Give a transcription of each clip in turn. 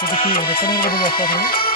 त्याची रेकॉर्डिंगमध्ये जास्त आहे ना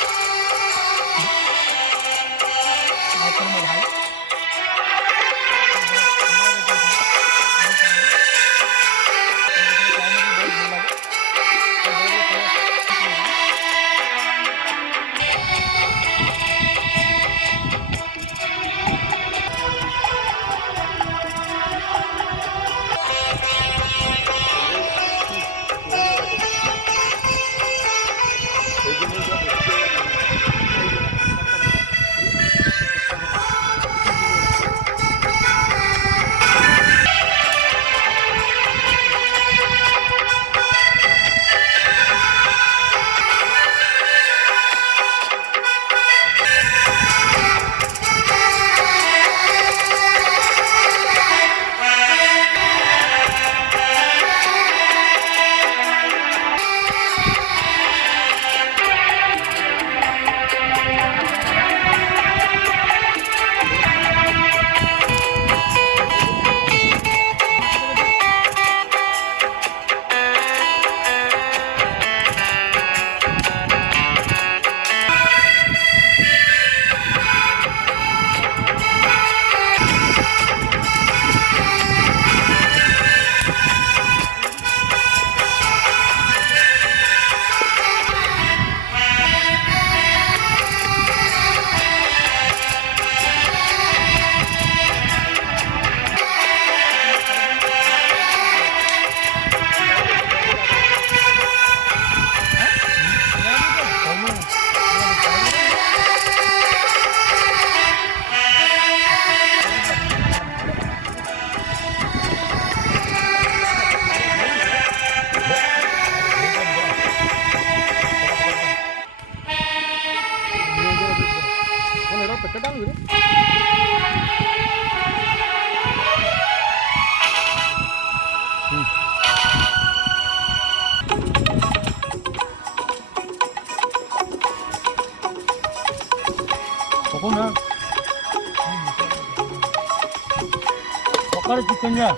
पकड़ चिकन जा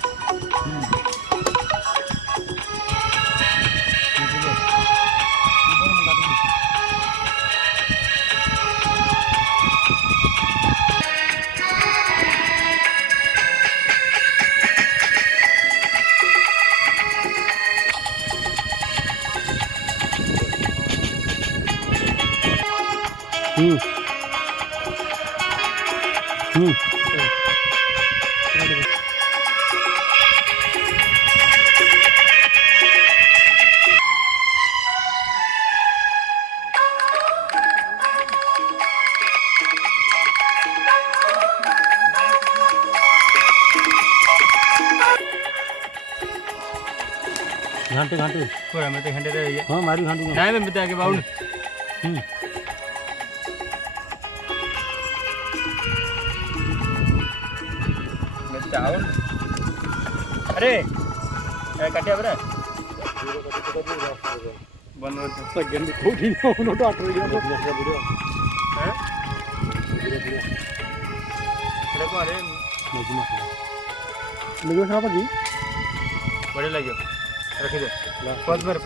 घंटे घंटे थोड़ा मैं तो घंटे रह हां मारी घंटे नहीं मैं बता के बाउल मैं चावल अरे काटिया बरे बन रहा है गंदी कोठी नो तो आटो गया हैं अरे को अरे मजमा लगे साहब जी बड़े लगे रख दे पद भर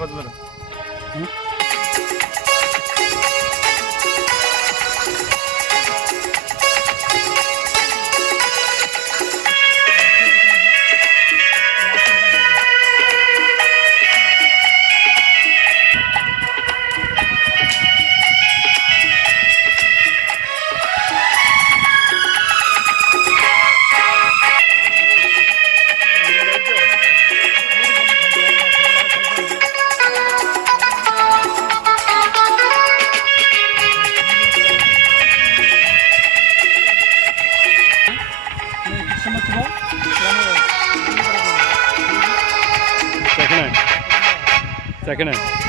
second hand